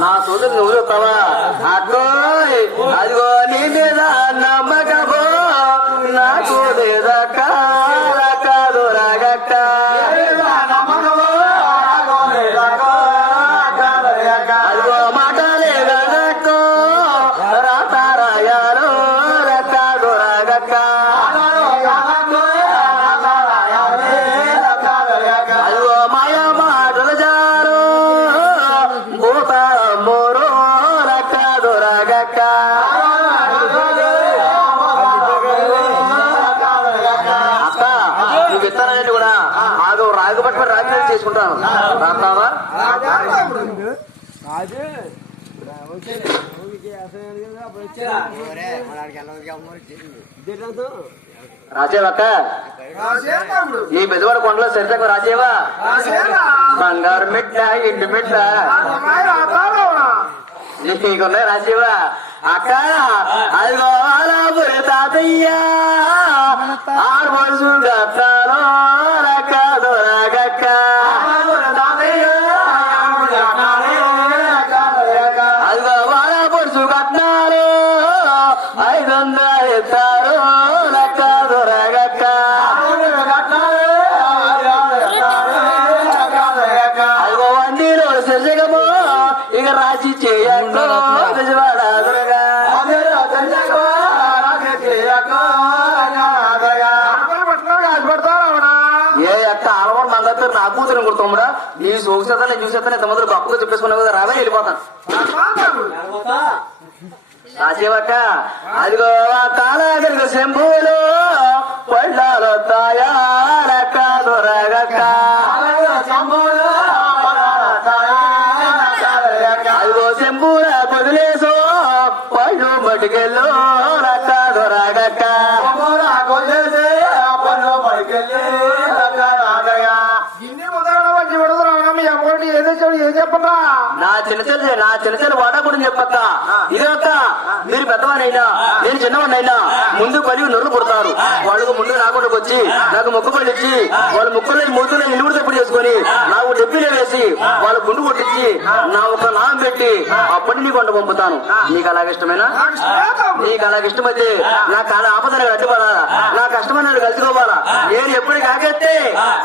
నా తోటి నువ్వు చూస్తావా అక్కో అదిగో నీ మీద నమ్మకమో నాకు లేదక్క కాదు రాగక్క అదిగో మాట లేదక్కో రాతారాయాలో కాదు రాగక్క అదిగో మాయా మాటలు జారు మోరో కాదు రాగక్క విత్తనాన్ని కూడా ఆగో రాగు పట్టుకుని రాజకీయాలు చేసుకుంటాను రాస్తావా రాసేవక్క ఈ బెజవాడ కొండలో సరితకు రాసేవా బంగారు మిట్ల ఇంటి మిట్ల నీకున్నాయి రాసేవా అక్క అదిగో అలాపురి తాతయ్య ఆరు మనసు గత్తాలో రక్కదు రాగక్క అదిగో వాళ్ళ పొడుసు కట్నాలు 500 ఇస్తారు రక్కదు రాగక్క అదిగో వండిలో శశకము ఇక రాసి చేయకు నిజవాడుగా ఏ అక్క ఆడవాళ్ళు మన దగ్గర నా కూతురు కొడుతామురా నీ సోకుసేత నేను చూసేస్తాను ఇంత మొదలు గొప్పగా చెప్పేసుకున్నావు కదా రావే వెళ్ళిపోతాను రాసేవక్క అదిగో కాలాగరికి శంభులు పళ్ళాలు తాయాలక్క దొరగక్క అదిగో శంభుల పొదిలేసో పళ్ళు మటుకెళ్ళు రక్క దొరగక్క నా చిన్న చెల్లి వాడా కూడా చెప్పక్క ఇదక్క మీరు పెద్దవాడైనా నేను చిన్నవాడినైనా ముందు పని నొర్రు పుడతారు వాళ్ళకు ముందు రాకుండా వచ్చి నాకు మొక్కు పళ్ళు ఇచ్చి వాళ్ళ ముక్కులో మూతుల్లో ఇల్లు తప్పుడు చేసుకుని నాకు డబ్బులు వేసి వాళ్ళ గుండు కొట్టించి నా ఒక నామం పెట్టి అప్పటి నీ కొండ పంపుతాను నీకు అలాగ ఇష్టమేనా నీకు అలాగ ఇష్టమైతే నా కాళ్ళ ఆపదన అడ్డుపడాలా నా కష్టమైన కలుసుకోవాలా నేను ఎప్పుడు కాకెత్తే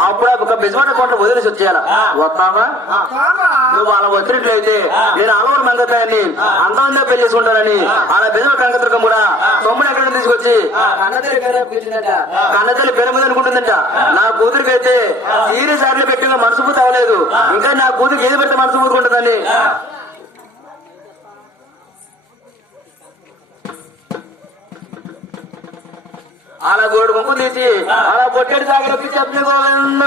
అప్పుడు ఒక బెజవాడ కొండ వదిలేసి వచ్చేయాలా వస్తావా నువ్వు వాళ్ళ వచ్చినట్లయితే నేను అలవాటు మంగతాయని అందంగా పెళ్లి చేసుకుంటానని అలా బెజవాడ కంకత్రకం కూడా తొమ్మిది ఎక్కడ తీసుకొచ్చి కన్నతల్లి పేరు మీద అనుకుంటుందంట నా కూతురికైతే సీరియస్ ఆటలు పెట్టిన మనసు పూర్తి అవ్వలేదు ఇంకా నా కూతురికి ఏది పెడితే మనసు పూరుకుంటుందని అలా గోడు ముక్కు తీసి అలా పొట్టేడు సాగి చెప్పి గోవింద